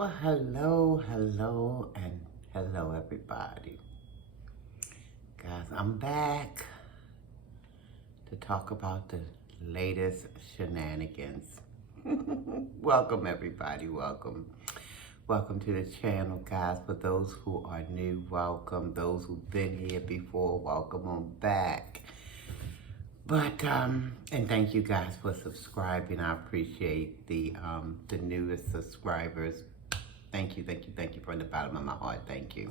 Well, hello, and hello, everybody. Guys, I'm back to talk about the latest shenanigans. Welcome, everybody. Welcome. Welcome to the channel, guys. For those who are new, welcome. Those who've been here before, welcome on back. And thank you guys for subscribing. I appreciate the newest subscribers. Thank you from the bottom of my heart. Thank you.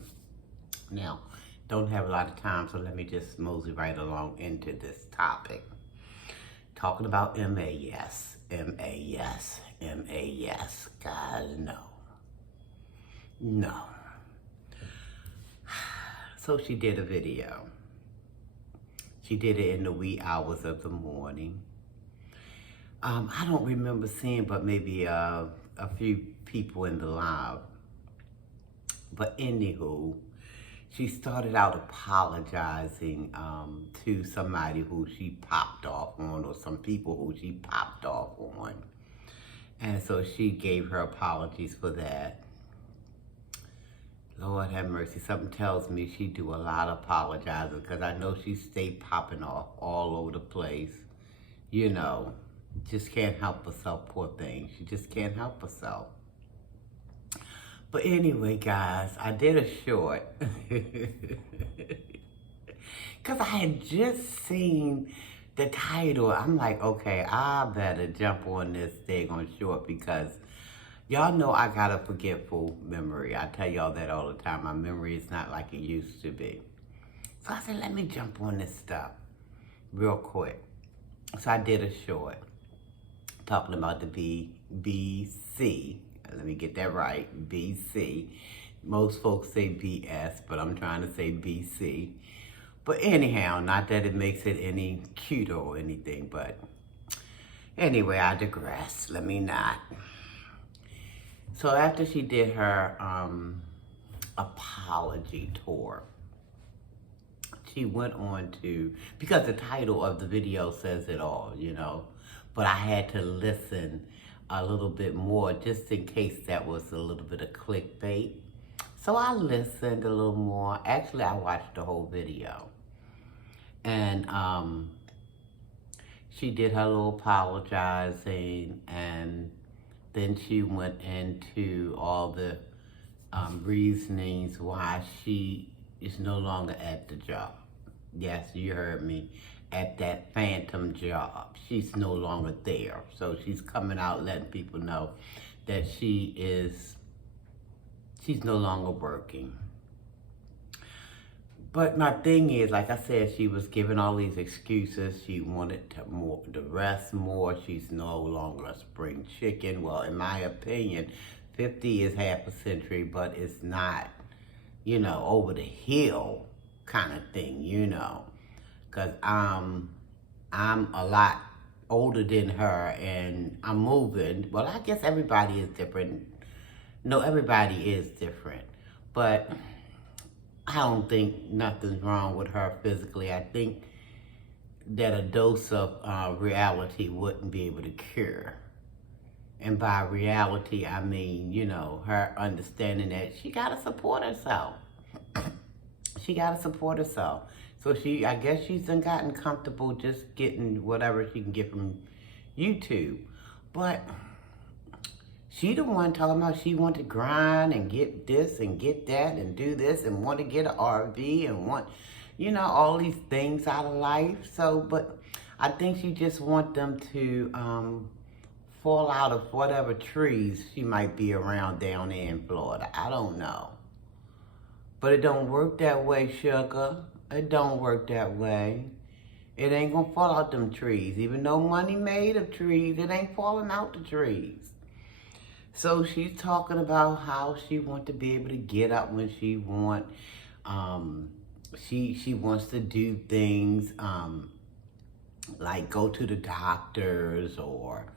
Now, don't have a lot of time, so let me just mosey right along into this topic. Talking about MAS. Guys, no. So she did a video. She did it in the wee hours of the morning. I don't remember seeing but maybe a few people in the live. But anywho, she started out apologizing to somebody who she popped off on, or some people who she popped off on. And so she gave her apologies for that. Lord have mercy, something tells me she do a lot of apologizing, because I know she stayed popping off all over the place. You know, just can't help herself, poor thing. She just can't help herself. But anyway, guys, I did a short. Because I had just seen the title. I'm like, okay, I better jump on this thing on short, because y'all know I got a forgetful memory. I tell y'all that all the time. My memory is not like it used to be. So I said, let me jump on this stuff real quick. So I did a short talking about the BC. Let me get that right, BC. Most folks say BS, but I'm trying to say BC. But anyhow, not that it makes it any cuter or anything, but anyway, I digress. Let me not. So after she did her apology tour, she went on to, because the title of the video says it all, you know, but I had to listen a little bit more just in case that was a little bit of clickbait. So I listened a little more. Actually, I watched the whole video. And she did her little apologizing, and then she went into all the reasonings why she is no longer at the job. Yes, you heard me. At that phantom job. She's no longer there. So she's coming out letting people know that she's no longer working. But my thing is, like I said, she was giving all these excuses. She wanted to rest more. She's no longer a spring chicken. Well, in my opinion, 50 is half a century, but it's not, you know, over the hill kind of thing, you know. Because I'm a lot older than her, and I'm moving. Well, I guess everybody is different. No, everybody is different. But I don't think nothing's wrong with her physically. I think that a dose of reality wouldn't be able to cure. And by reality, I mean, you know, her understanding that she got to support herself. She got to support herself. So I guess she's done gotten comfortable just getting whatever she can get from YouTube. But she the one talking about she want to grind and get this and get that and do this and want to get an RV and want, you know, all these things out of life. So, but I think she just want them to fall out of whatever trees she might be around down there in Florida. I don't know. But it don't work that way, sugar. It don't work that way. It ain't gonna fall out them trees. Even though money made of trees, it ain't falling out the trees. So she's talking about how she want to be able to get up when she want. She wants to do things like go to the doctors, or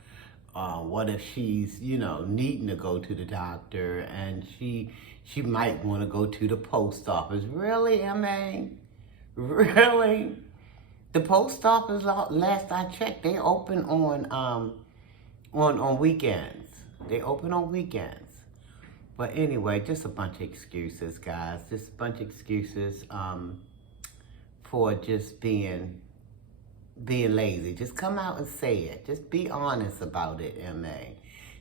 what if she's, you know, needing to go to the doctor, and she might want to go to the post office. Really, MA? Really? The post office, last I checked, they open on weekends. They open on weekends. But anyway, just a bunch of excuses, guys. Just a bunch of excuses for just being lazy. Just come out and say it. Just be honest about it, MA.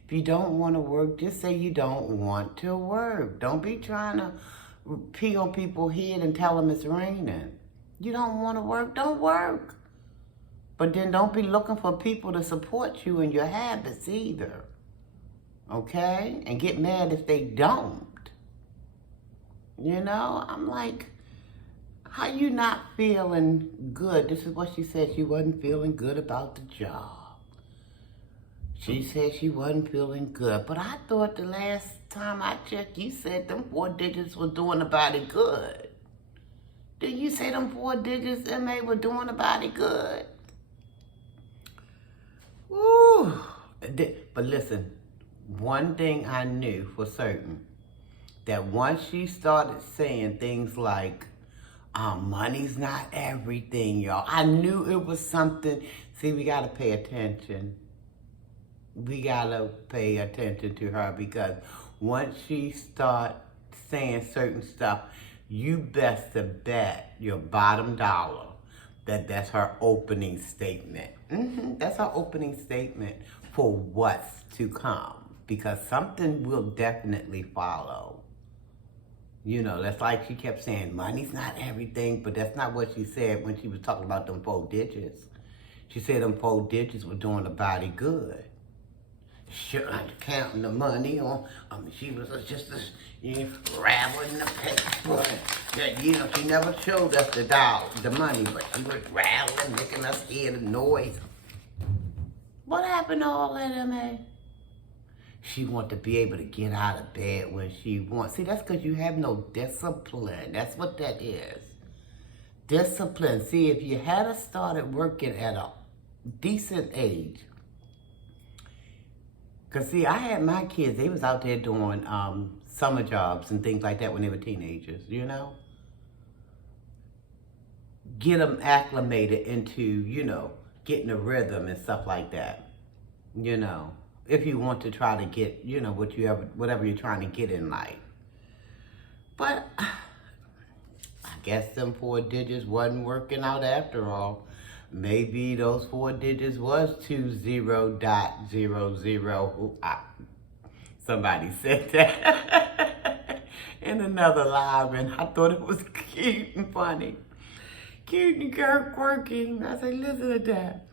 If you don't want to work, just say you don't want to work. Don't be trying to pee on people's head and tell them it's raining. You don't want to work, don't work. But then don't be looking for people to support you in your habits either. Okay? And get mad if they don't. You know, I'm like, how you not feeling good? This is what she said. She wasn't feeling good about the job. She said she wasn't feeling good. But I thought the last time I checked, you said them 4 digits were doing the body good. Did you say them 4 digits, MA, were doing the body good? Woo! But listen, one thing I knew for certain, that once she started saying things like, money's not everything, y'all. I knew it was something. See, we got to pay attention. We got to pay attention to her, because once she start saying certain stuff, you best to bet your bottom dollar that that's her opening statement. That's her opening statement for what's to come, because something will definitely follow. You know, that's like she kept saying, money's not everything, but that's not what she said when she was talking about them 4 digits. She said them 4 digits were doing the body good. Sure, counting the money on, she was just rattling the paper. You know, she never showed us the money, but she was rattling, making us hear the noise. What happened to all that, MA? She wants to be able to get out of bed when she wants. See, that's because you have no discipline. That's what that is. Discipline. See, if you had started working at a decent age, because see, I had my kids, they was out there doing summer jobs and things like that when they were teenagers, you know? Get them acclimated into, you know, getting a rhythm and stuff like that, you know? If you want to try to get, you know, whatever you're trying to get in life. But I guess them 4 digits wasn't working out after all. Maybe those 4 digits was 20.00. Somebody said that in another live, and I thought it was cute and funny. Cute and quirky. I said, listen to that.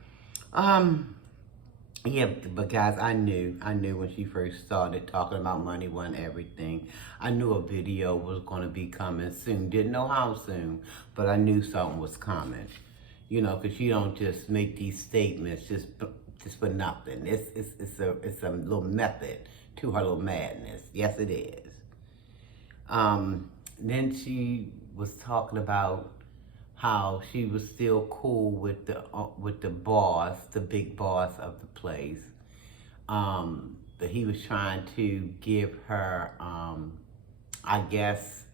Yeah, but guys, I knew when she first started talking about money wasn't everything. I knew a video was going to be coming soon. Didn't know how soon, but I knew something was coming. You know, because she don't just make these statements just for nothing. It's a little method to her little madness. Yes, it is. Then she was talking about how she was still cool with the boss, the big boss of the place. But he was trying to give her, I guess,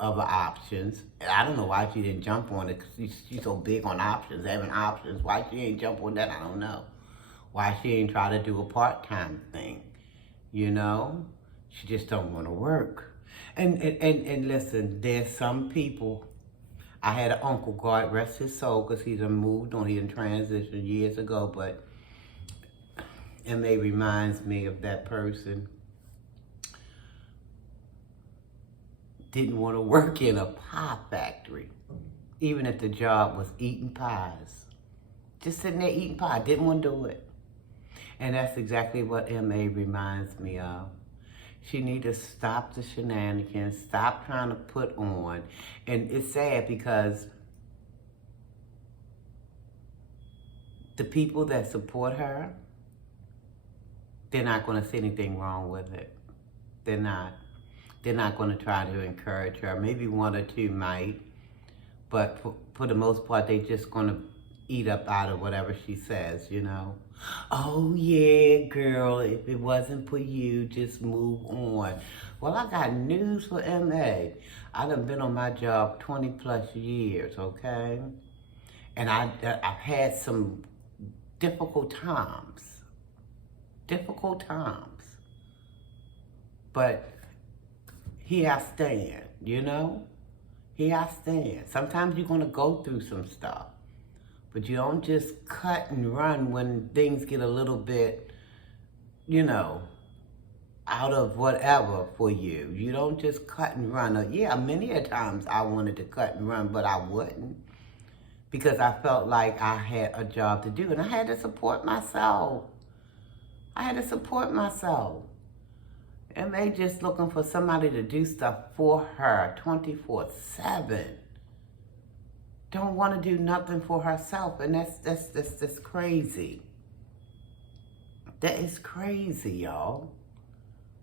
other options. And I don't know why she didn't jump on it, because she's so big on options, having options. Why she ain't jump on that, I don't know. Why she ain't try to do a part-time thing, you know? She just don't want to work. And listen, there's some people. I had an uncle, God rest his soul, because he done moved on, he done transitioned years ago, but MA reminds me of that person. Didn't want to work in a pie factory, even if the job was eating pies. Just sitting there eating pie, didn't want to do it. And that's exactly what MA reminds me of. She need to stop the shenanigans, stop trying to put on. And it's sad because the people that support her, they're not going to see anything wrong with it. They're not. They're not going to try to encourage her. Maybe 1 or 2 might, but for the most part, they're just going to eat up out of whatever she says, you know. Oh, yeah, girl, if it wasn't for you, just move on. Well, I got news for MA. I done been on my job 20 plus years, okay? And I've had some difficult times. But he has to stand, you know? He has to stand. Sometimes you're going to go through some stuff. But you don't just cut and run when things get a little bit, you know, out of whatever for you. You don't just cut and run. Yeah, many a times I wanted to cut and run, but I wouldn't. Because I felt like I had a job to do. And I had to support myself. I had to support myself. And they just looking for somebody to do stuff for her 24/7. Don't want to do nothing for herself. And that's crazy. That is crazy, y'all.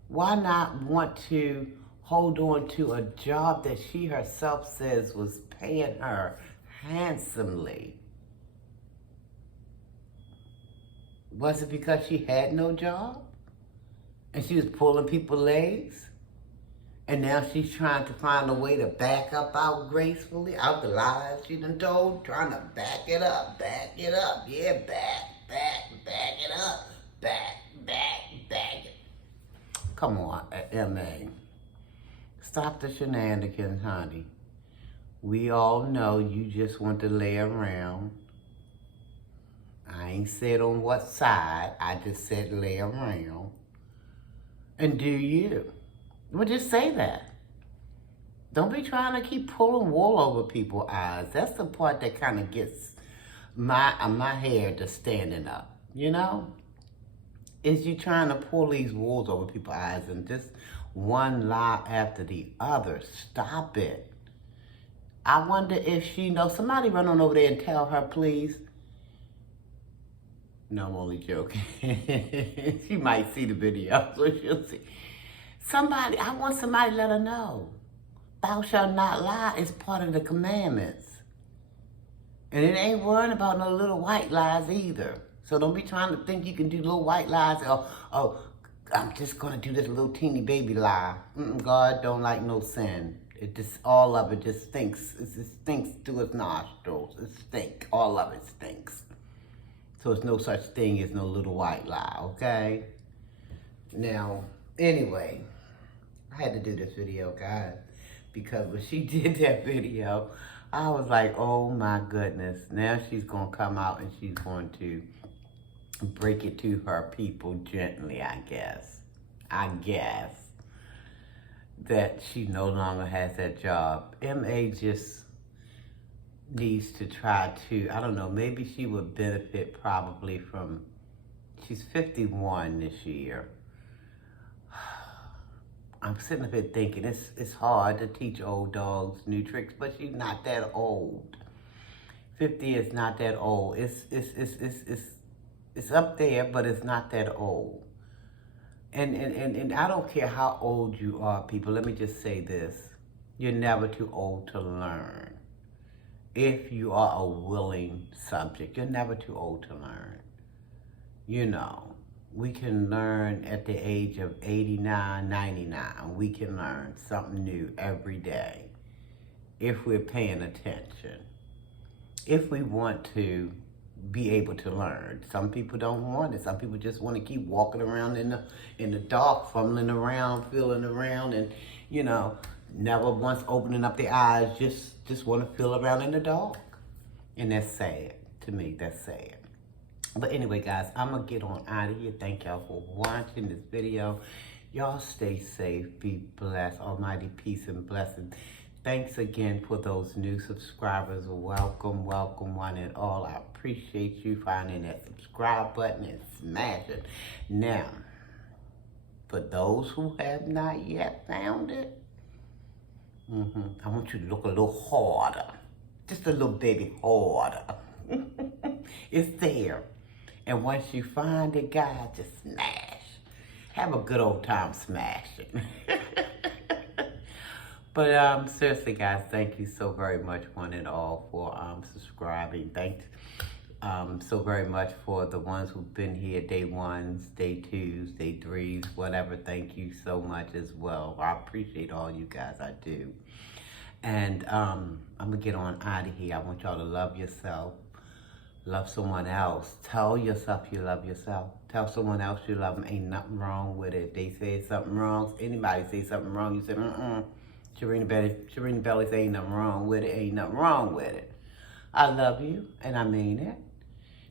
Why not want to hold on to a job that she herself says was paying her handsomely? Was it because she had no job? And she was pulling people's legs? And now she's trying to find a way to back up out gracefully, out the lies she done told, trying to back it up, yeah, back it up, back it. Come on, M.A. Stop the shenanigans, honey. We all know you just want to lay around. I ain't said on what side, I just said lay around. And do you? Well, just say that. Don't be trying to keep pulling wool over people's eyes. That's the part that kind of gets my hair to standing up, you know? Is you trying to pull these wools over people's eyes and just one lie after the other. Stop it. I wonder if she knows. Somebody run on over there and tell her, please. No, I'm only joking. She might see the video, so she'll see. I want somebody to let her know. Thou shalt not lie is part of the commandments. And it ain't worrying about no little white lies either. So don't be trying to think you can do little white lies. Oh, I'm just going to do this little teeny baby lie. God don't like no sin. It just, all of it just stinks. It just stinks through its nostrils. It stinks. All of it stinks. So it's no such thing as no little white lie, okay? Now, anyway, I had to do this video, guys, because when she did that video, I was like, oh my goodness. Now she's going to come out and she's going to break it to her people gently, I guess. That she no longer has that job. M.A. just needs to try to, I don't know, maybe she would benefit probably from, she's 51 this year. I'm sitting up here thinking it's hard to teach old dogs new tricks, but she's not that old. 50 is not that old. It's up there, but it's not that old. And I don't care how old you are, people. Let me just say this. You're never too old to learn. If you are a willing subject, you're never too old to learn. You know, we can learn at the age of 89, 99. We can learn something new every day if we're paying attention. If we want to be able to learn. Some people don't want it. Some people just want to keep walking around in the dark, fumbling around, feeling around, and, you know, never once opening up their eyes, just want to feel around in the dark. And that's sad. To me, that's sad. But anyway, guys, I'm going to get on out of here. Thank y'all for watching this video. Y'all stay safe. Be blessed. Almighty peace and blessing. Thanks again for those new subscribers. Welcome, welcome, one and all. I appreciate you finding that subscribe button and smash it. Now, for those who have not yet found it, I want you to look a little harder. Just a little baby harder. It's there. And once you find it, guys, just smash. Have a good old time smashing. But seriously, guys, thank you so very much, one and all, for subscribing. Thanks so very much for the ones who've been here day ones, day twos, day threes, whatever. Thank you so much as well. I appreciate all you guys. I do. And I'm going to get on out of here. I want y'all to love yourself. love someone else. Tell yourself you love yourself. Tell someone else you love them. Ain't nothing wrong with it. They say something wrong. Anybody say something wrong, you say, Sharinabelli say ain't nothing wrong with it. Ain't nothing wrong with it. I love you, and I mean it.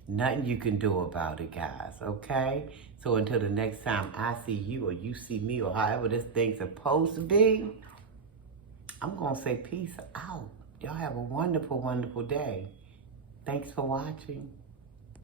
Nothing you can do about it, guys, okay? So until the next time I see you or you see me or however this thing's supposed to be, I'm going to say peace out. Y'all have a wonderful, wonderful day. Thanks for watching.